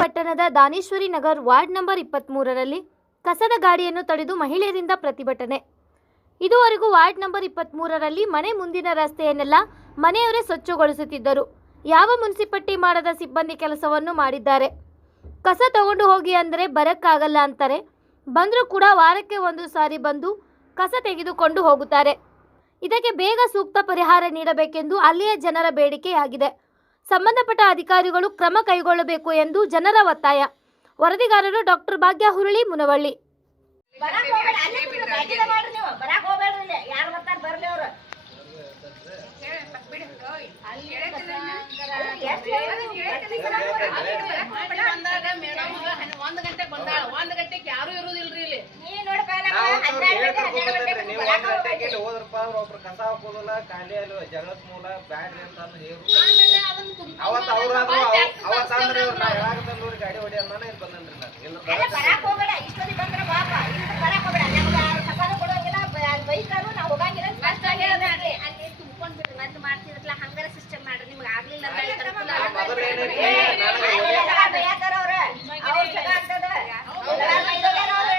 ಪಟ್ಟಣದ Daneshwari Nagar ward number ಇಪ್ಪತ್ತ್ಮೂರರಲ್ಲಿ ಕಸದ ಗಾಡಿಯನ್ನು ತಡೆದು ಮಹಿಳೆಯರಿಂದ ಪ್ರತಿಭಟನೆ. ಇದುವರೆಗೂ ವಾರ್ಡ್ ನಂಬರ್ ಇಪ್ಪತ್ತ್ಮೂರರಲ್ಲಿ ಮನೆ ಮುಂದಿನ ರಸ್ತೆಯನ್ನೆಲ್ಲ ಮನೆಯವರೇ ಸ್ವಚ್ಛಗೊಳಿಸುತ್ತಿದ್ದರು. ಯಾವ ಮುನ್ಸಿಪಟ್ಟಿ ಮಾಡದ ಸಿಬ್ಬಂದಿ ಕೆಲಸವನ್ನು ಮಾಡಿದ್ದಾರೆ. ಕಸ ತಗೊಂಡು ಹೋಗಿ ಅಂದರೆ ಬರಕ್ಕಾಗಲ್ಲ ಅಂತಾರೆ. ಬಂದರೂ ಕೂಡ ವಾರಕ್ಕೆ ಒಂದು ಸಾರಿ ಬಂದು ಕಸ ತೆಗೆದುಕೊಂಡು ಹೋಗುತ್ತಾರೆ. ಇದಕ್ಕೆ ಬೇಗ ಸೂಕ್ತ ಪರಿಹಾರ ನೀಡಬೇಕೆಂದು ಅಲ್ಲಿಯ ಜನರ ಬೇಡಿಕೆಯಾಗಿದೆ. ಸಂಬಂಧಪಟ್ಟ ಅಧಿಕಾರಿಗಳು ಕ್ರಮ ಕೈಗೊಳ್ಳಬೇಕು ಎಂದು ಜನರ ಒತ್ತಾಯ. ವರದಿಗಾರರು ಡಾಕ್ಟರ್ ಭಾಗ್ಯ ಹುರುಳಿ ಮುನವಳ್ಳಿ. ಒಂದ್ ಗಂಟೆಗೆ ಬಂದಾಳ. ಒಂದ್ ಗಂಟೆಗೆ ಯಾರು ಇರುದಿಲ್ರಿ ಅವ್ರ ಒಬ್ರು ಕಸ ಹಾಕೋದಿಲ್ಲ ಮೂಲ ಅಂತ ಅಂದ್ರೆ ಅವ್ರು. ಹೇಳಾಕತ್ತೇನ್ ಗಾಡಿ ನಾನು ನಾವು ಹೋಗಂಗಿಲ್ಲ ಅಂತ ಮತ್ತ್ ಸ್ಪಷ್ಟ ಹೇಳ್ಬೇಡ್ರಿ, ಅಲ್ಲಿ ತುಂಬ್ಕೊಂಡ್ ಬಿಡ್ರಿ ಮತ್ತ್ ಮಾಡ್ತಿದ್ರಲ್ಲ ಹಂಗಾರ ಸಿಸ್ಟಮ್ ಮಾಡ್ರಿ ನಿಮ್ಗೆ ಆಗ್ಲಿಲ್ಲ ಅಂದ್ರೆ ಅಲ್ಲಿ ಅನುಕೂಲ ನಾ ಆಗಲ್ಲ. ಮೊದಲು ಏನೈತಿ ಏ, ನನಗೆ ಅಲ್ಲಿ ಎಲ್ಲ ಬೈಯಾತಾರ ಅವ್ರ. ಅವ್ರ ಜಗ ಆಗ್ತದ. ಎಲ್ಗಾರ್ ಬೈದೋಗ್ಯಾರ ಅವ್ರ.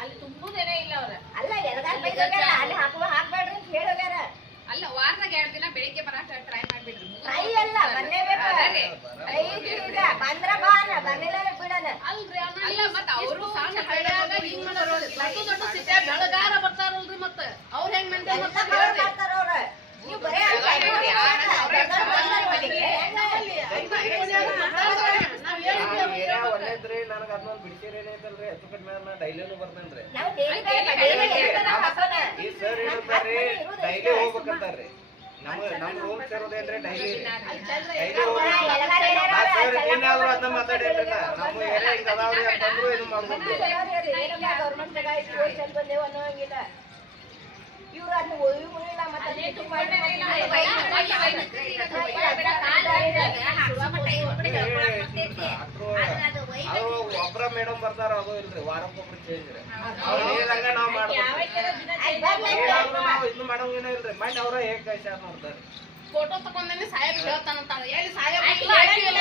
ಅಲ್ಲಿ ತುಂಬುದೇನೇ ಇಲ್ಲ ಅವ್ರ ಅಲ್ಲ ಎಲ್ಗಾರ್ ಬೈದೋಗ್ಯಾರ ಅಲ್ಲಿ ಹಾಕುವ ಹಾಕ್ಬೇಡ್ರಿ ಅಂತ ಹೇಳೋಗ್ಯಾರ ಅಲ್ಲ ವಾರದಾಗ ಎರಡ್ ದಿನ ಬೆಳಿಗ್ಗೆ ಬರಾಕ ಟ್ರೈ ಮಾಡ್ಬಿಡ್ರಿ ಕೈ ಅಲ್ಲ ಐದು ಈಗ ಬಂದ್ರ ಬಾ ಬಂದಿಲ್ಲ ಅಂದ್ರೆ ಅಲ್ರಿ ಅಲ್ಲ ಮತ್ತ ಅವರು ಸಣ್ಣ ಹಳ್ಳ್ಯಾಗ ಹಿಂಗ್ ಮಾಡೋರು ದೊಡ್ಡ ದೊಡ್ಡ ಸಿಟಿ ಬೆಳಗಾರ ಬರ್ತಾರಲ್ರಿ ಮತ್ತ ಅವ್ರ ಹೆಂಗ್ ಮೇಂಟೈನ್ ಎಲ್ಲ ಮಾಡ್ತಾರ ಕವರ್ ಹೇಳ್ರಿ ಮಾಡ್ತಾರ ಅವ್ರ ನೀವು ಬರೇ ಅಂತ ಹೇಳ್ಬೇಡಿ. ದೊಡ್ಡ ದೊಡ್ಡ ಬಂದಾರ ಮನೆಗೆ. ನಾವ್ ಹೇಳಿದ್ವಿ ಆ ಏರಿಯಾ ಒಳ್ಳೇದ್ರಿ ನನಗೆ ಅದನ್ನೊಂದು ಬಿಡ್ಸೀರಿ ಏನೈತಲ್ರಿ ಹೆಚ್ಚು ಕಡಿಮೆ ನಾ ಡೈಲಿನೂ ಬರ್ತೇನ್ರಿ. ಈ ಸರ್ ಹೇಳ್ತಾರ್ರಿ ಡೈಲಿ ಹೋಗ್ಬೇಕಂತಾರ್ರಿ. ನಮ್ ನಮ್ ರೂಮ್ ಸೇರೋದೇನ್ರಿ ಡೈಲಿ. ಡೈಲಿ ಸರ್ ಏನಾದ್ರು ಅದನ್ನ ಮಾತಾಡೇನ್ರಿ ನಮ್ಮ ಹಿಂಗ ಅದಾವ್ರಿ ಅಂತಂದ್ರು ಇದು ಮಾಡ್ಬೋದು? ಇವ್ರು ಅದನ್ನ ಇಲ್ಲ ಮತ್ತೆ ಮಾಡಿ ಮೇಡಮ್ ಬರ್ತಾರ ಅದು ಇಲ್ರಿ ವಾರಕ್ಕೊಬ್ರು ಚೇಂಜ್ ರೀ ಅವ್ರು ಹೇಳಿದಂಗ ನಾವ್ ಮಾಡ್ಬೇಕು ಇನ್ನು ಏನೋ ಇಲ್ರಿ ಮಣ್ಣ್ ಅವ್ರ ಹೇಗ್ ಕಳ್ಸ್ಯಾರ ನೋಡ್ತಾರೆ ಫೋಟೋ ತಕೊಂಡೇನೆ ಸಾಹೇಬ್ ಹೇಳ್ತಾನಂತ ಎಲ್ಲಿ ಸಾಹೇಬ್ ಇಲ್ಲ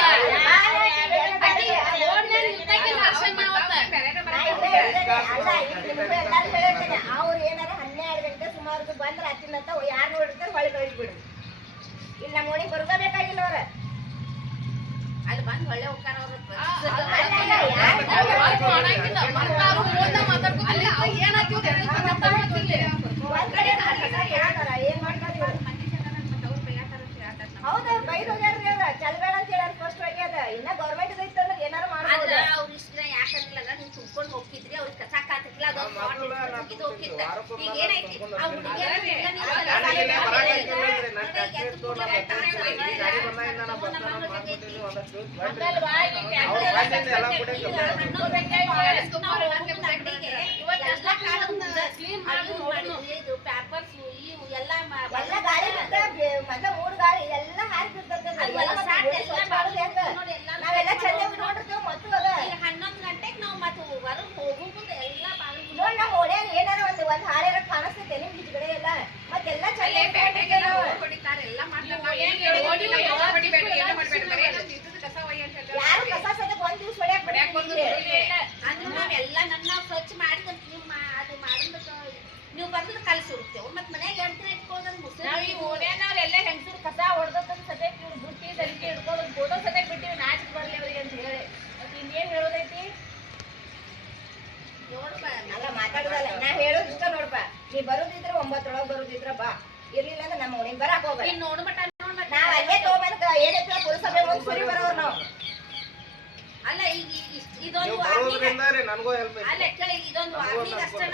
ಅವ್ರು ಏನಾರ ಹನ್ನೆರಡು ಗಂಟೆ ಸುಮಾರು ಬಂದ್ರೆ ಅತ್ತಿನ ಯಾರು ನೋಡಿರ್ತಾರೆ ಹೊಳಿ ಕಳಿಸ್ಬಿಡ್ರಿ ಇಲ್ಲ ನೋಡಿ ಮನೆಗೆ ಈಗ ಏನೈತಿ ತುಂಬ್ಕೊಂಡ್ ಆ ಹುಡುಗಿಯರು ಬಂದಾಗಿಂದ ಇವು ಎಲ್ಲ ಕೂಡ. ಎಲ್ಲ ಎಲ್ಲ ಗಾಳಿ ಮತ್ತೆ ಮೂರ್ ಗಾಳಿ ಎಲ್ಲ ಹಾರಿ ಬಿಡ್ತದ ನಾವೆಲ್ಲ ಚಂದ ನೋಡಿರ್ತೇವ್ ಮತ್ತು ಅದ ಹನ್ನೊಂದು ಗಂಟೆಗೆ ನಾವು ಮತ್ತೆ ಹೊರಗೆ ಹೋಗು ಮುಂದೆ ಎಲ್ಲ ಬಾಗಿಲು ನೋಡ್ ನಮ್ಮ ಓಣ್ಯಾಗ ಏನಾರ ಒಂದು ಒಂದ್ ಹಾಳ್ಯಾರ ಕಾಣಿಸ್ತೈತೆ ನಿಮ್ ಈಚೆಕಡೆ ಎಲ್ಲ ಮತ್ತೆಲ್ಲ ಚಂದ ಇಟ್ಕೊಂಡಿರ್ತೇವ್ ನಾವು. ಯಾರು ಕಸ ಸದಕ್ ಒಂದ್ ದಿವ್ಸ ಹೊಡ್ಯಾಕ್ ಬಿಡಂಗಿಲ್ಲ. ಅಂದ್ರೆ ನಾವೆಲ್ಲ ನನ್ನ ಸ್ವಚ್ಛ ಮಾಡಿ ಒಂದ್ ನೀವು ಮಾ- ಅದು ಮಾಡೋದಕ್ಕೆ ನೀವು ಕಲಿಸಿರ್ತೇವೆ ಮತ್ತೆ ಮನ್ಯಾಗ ಎಂಟು ಇಟ್ಕೊಳ್ಳೋದು ಮುಸ್ಲಿಂ ನಾವ್ ಈ ಓಣ್ಯಾನವ್ರೆಲ್ಲ ಹೆಂಗಸರು ಕಸ ಹೊಡ್ದಕ್ಕಂತ ಸದ್ಯಕ್ಕೆ ಇವ್ರು ಬುಟ್ಟಿ ಸಲಿಕೆ ಇಟ್ಕೊಳ್ಳೋದು ಫೋಟೋ ಸದ್ಯಕ್ಕೆ ಬಿಟ್ಟಿವಿ ನಾಚಿಕ್ ಬರ್ಲಿ ಅವ್ರಿಗೆ ಅಂತ ಹೇಳಿ. ಮತ್ತೆ ಇನ್ನೇನ್ ಹೇಳೋದೈತಿ? ನೋಡಪ್ಪ ಅಲ್ಲ ಮಾತಾಡುದಲ್ಲ ನಾ ಹೇಳೋದ್ ಇಷ್ಟ ನೋಡ್ಪ. ನೀ ಬರೋದಿದ್ರೆ ಒಂಬತ್ತೊಳಗ್ ಬರೋದಿದ್ರ ಬಾ. ಇರ್ಲಿಲ್ಲ ಅಂದ್ರೆ ನಮ್ಮ ಓಣಿಗ್ ಬರಕ್ ಹೋಗ್ಬೇಡ. ನೀನ್ ನೋಡ್ಮಟ ನೋಡ್ಮಟ ನಾವ್ ಅಲ್ಲೇ ತಗೊಂಬಂದ್ ಏನೈತಿ ಪುರಸಭೆ ಮುಂದ್ ಸುರಿ ಬರೋರ್ ನಾವು. ಅಲ್ಲ ಈಗ ಈ- ಇದೊಂದು ಅಲ್ಲ ಕೇಳಿ ಇದೊಂದು ವಾರ್ನಿಂಗ್ ಅಷ್ಟೇ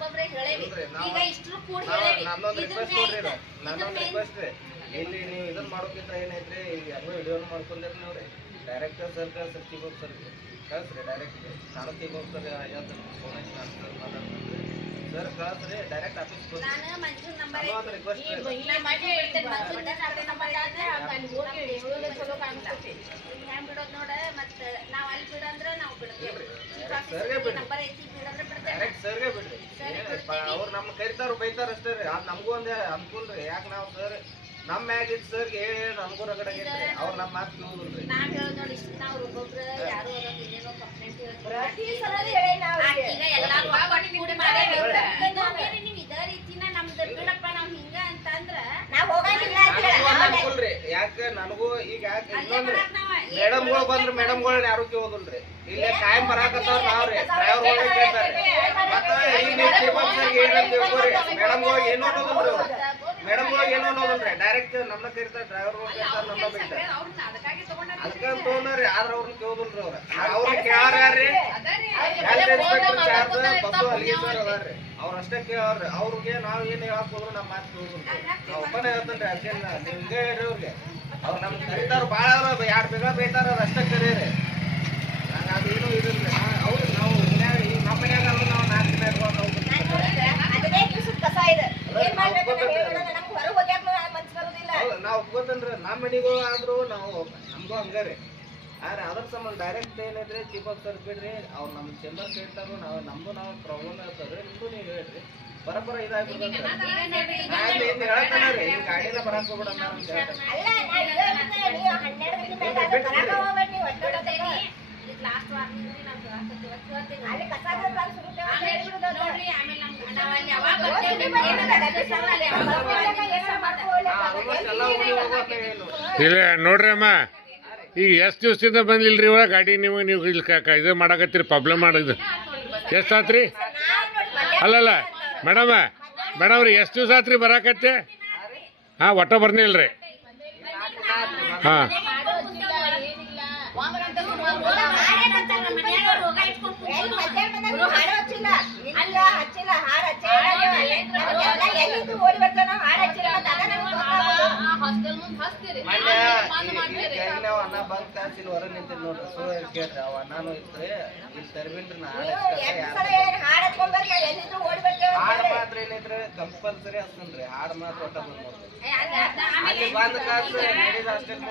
ಒಬ್ಬೊಬ್ರು ಹೇಳೇವಿ. ಈಗ ಇಷ್ಟ್ರು ಕೂಡ ಹೇಳೇವಿ. ನನ್ನೊಂದು ರಿಕ್ವೆಸ್ಟ್ ರೀ. ಇಲ್ಲಿ ನೀವು ಇದನ್ನ ಮಾಡೋಕ್ಕಿಂತ ಏನೈತ್ರಿ ಈಗ ಹೆಂಗೋ ವಿಡಿಯೋನ ಮಾಡ್ಕೊಂಡಿರಿ ನೋಡ್ರಿ ಡೈರೆಕ್ಟ್ ಸರ್ ಕಳ್ಸಿ ಹೋಗಿ ಸರ್ ಕಳ್ಸ್ರಿ ಡೈರೆಕ್ಟ್ ಹೋಗ್ತಾರೆ ಸರ್ ಹೇಳ್ತೀನಿ ಫೋನ್ ಹಚ್ಚಿ ನಾನು ಸರ್ ಮಾತಾಡ್ತೀನಿ ಸರ್ ಕಳ್ಸ್ರಿ ಡೈರೆಕ್ಟ್ ಆಫೀಸ್ ಬಂದು ರಿಕ್ವೆಸ್ಟ್ ಹ್ಯಾಂಗ್ ಬಿಡೋದ್ ನೋಡ ಮತ್ತೆ ನಾವ್ ಅಲ್ಲಿ ಬಿಡಂದ್ರೆ ನಾವು ಬಿಡ್ತೀವಿ. ಸರ್ಗೆ ಬಿಡ್ರಿ. ನಂಬರ್ ಐತಿ ಬಿಡಂದ್ರ ಬಿಡ್ತೇವೆ ಡೈರೆಕ್ಟ್ ಸರ್ಗೆ ಬಿಡ್ರಿ. ಅವ್ರು ನಮ್ಮ ಕರಿತಾರ ಬೈತಾರ ಅಷ್ಟೇ ರೀ. ಅದು ನಮಗೂ ಒಂದೇ ಅನುಕೂಲ ರೀ. ಯಾಕೆ ನಾವು ಸರ್ ನಮ್ಮ ಮ್ಯಾಗಿದ್ ಸರ್ಗೆ ಹೇಳಿ ಹೇಳಿ ನಮಗೂ ರಗಡ ಆಗೈತ್ರಿ. ಅವ್ರು ನಮ್ಮ ಮಾತು ಕೇಳುದಿಲ್ರಿ. ಕೂಡಿ ಯಾಕೆ ನನಗೂ ಈಗ ಯಾಕೆ ಇನ್ನೊಂದ್ರಿ ಮೇಡಮ್ಗಳು ಬಂದ್ರೆ ಮೇಡಮ್ಗಳನ್ನ ಯಾರು ಕೇಳೋದಿಲ್ರಿ ಇಲ್ಲೇ ಕಾಯಂ ಬರಾಕತ್ತವ್ರ ನಾವ್ರಿ ಡ್ರೈವರ್ ಕೇಳ್ತಾರ್ರಿ ಮತ್ತೆ ಈಗ ನೀವು ಚೀಫ್ ಏನಂತ ತಿಳ್ಕೊರಿ ಮೇಡಮ್ಗಳು ಏನು ಅನ್ನೋದಿಲ್ರಿ ಅವ್ರು ಮೇಡಮ್ಗಳಿಗೆ ಏನು ಅನ್ನೋದಿಲ್ರಿ ಡೈರೆಕ್ಟ್ ನಮ್ಮ ಡ್ರೈವರ್ ಕರಿತಾರ ನಮ್ಮ ಬೈತಾರ ಅವ್ರನ್ನ ಅದಕ್ಕಾಗಿ ತಗೊಂಡ ಅದಕ್ಕಂತ ತೊಗೊಂಡ್ರಿ ಆದ್ರ ಅವ್ರನ್ನ ಕೇಳೋದಿಲ್ರಿ ಅವ್ರ ಅವ್ರನ್ನ ಕೇಳಾರ್ರಿ ಹೆಲ್ತ್ ಇನ್ಸ್ಪೆಕ್ಟರ್ ಚಾರ್ಜ್ ಬಸ್ಸು ಅಲ್ಲಿಗೆ ಸರ್ ಅದಾರ್ರಿ ಅವ್ರ ಅಷ್ಟೇ ಕೇಳವ್ರಿ ಅವ್ರಿಗೆ ನಾವು ಏನು ಹೇಳಕ್ ಹೋದ್ರು ನಮ್ಮ ಮಾತು ಕೇಳೋದಿಲ್ರಿ ನಾವು ಒಬ್ಬನೇ ಹೇಳ್ತೇನ್ರಿ ಅದೇನ ನಿಮ್ಗೆ ಹಿಂಗೆ ಹೇಳ್ರಿ ಅವ್ರಿಗೆ ಅವ್ರು ನಮ್ಮ ಭಾಳ ಅವ್ರ ಎರಡ್ ಬೇಗ ಬೈತಾರ ಅವ್ರ ಅಷ್ಟೇ ಕರೀರಿ. ನಂಗೆ ಏನೂ ಅವ್ರು ನಾವು ಮನ್ಯಾಗ ನಮ್ಮ ಮನ್ಯಾಗ ನಾವು ನಾಲ್ಕು ದಿನ ನಾವು ಒಪ್ಕೋತೇನ್ರಿ ನಮ್ಮ ಮನೆಗೂ ಆದ್ರೂ ನಾವು ನಮಗೂ ಹಂಗೆ ರೀ. ಆದ್ರೆ ಅದ್ರ ಸಂಬಂಧ ಡೈರೆಕ್ಟ್ ಏನೈತ್ರಿ ಚೀಫ್ ಆಫೀಸರ್ ಬಿಡ್ರಿ ಅವ್ರು ನಮ್ಮ ಚೇಂಬರ್ ಕೇಳ್ತಾರೋ ನಾವು ನಮ್ದು ನಾವು ಪ್ರಾಬ್ಲಮ್ ಇರ್ತದ್ರಿ ನಿಮ್ದು ನೀವು ಹೇಳ್ರಿ. ಬರಬರ ಬರಕ್ ಹೋಗ್ಬಿಡ ಇಲ್ಲ ನೋಡ್ರಿ ಅಮ್ಮ ಈಗ ಎಷ್ಟು ದಿವಸದಿಂದ ಬಂದಿಲ್ರಿ ಇವಾಗ? ಗಾಡಿ ನೀವು ನೀವು ಇಲ್ಲಿ ಇದು ಮಾಡಕತ್ತೀರಿ ಪ್ರಾಬ್ಲಮ್ ಮಾಡಿದ್ರು ಎಷ್ಟಾತ್ರಿ ಅಲ್ಲಲ್ಲ ಮೇಡಮ ಮೇಡಮ್ ರೀ ಎಷ್ಟು ದಿವಸ ಆತ್ರಿ ಬರಾಕತ್ತೆ? ಹಾಂ ಒಟ್ಟ ಬರ್ನಿಲ್ರಿ ಹಾಂ ಒಂದ್ ಗಂಟೆ ಸುಮಾರು ಹಾಡೇ ಬರ್ತಾರೆ ನಮ್ಮ ಮನ್ಯಾಗ. ರೋಗ ಇಟ್ಕೊಂಡ್ ಎಲ್ಲಿ ಕೂತ್ಕೊಂಡು ಮಧ್ಯಾಹ್ನ ಬಂದಾಗ ಹಾಡು ಹಚ್ಚಿಲ್ಲ ಅಲ್ಲ ಹಚ್ಚಿಲ್ಲ ಹಾಡು ಹಚ್ಚಿಲ್ಲ ನಮಗೆಲ್ಲ ಎಲ್ಲಿಂದ ಓಡಿ ಬರ್ತಾವ ನಾವು ಹಾಡು ಹಚ್ಚಿಲ್ಲ ಮತ್ತೆ ಅದ ನಮ್ಗೆ ಗೊತ್ತಾಗೋದು. ಹಾಸ್ಟೆಲ್ ಮುಂದ್ ಹಚ್ತೀರಿ ಮೊನ್ನೆ ಬಂದ್ ಮಾಡ್ತೀರಿ ನಾವು ಅನ್ನ ಬಂದ್ ಕಾಸ್ ಇಲ್ಲಿ ಹೊರ ನಿಂತಿದ್ ನೋಡ್ರಿ ಸೊ ಕೇಳ್ರಿ ಅವ. ಅಣ್ಣನೂ ಇದ್ರೆ ಇಲ್ಲಿ ತರ್ಬಿನ್ರಿ ನಾ ಹಾಡ್ ಮಾತ್ರ ಏನಿದ್ರೆ ಕಂಪಲ್ಸರಿ ಹಚ್ತೇನ್ರಿ ಹಾಡ್ ಮಾತ್ರ ಒಟ್ಟ ಬಂದ್ ನೋಡ್ರಿ ಅಲ್ಲಿ ಬಂದ್ ಕಾಸು ನಡೀದ ಹಾಸ್ಟೆಲ್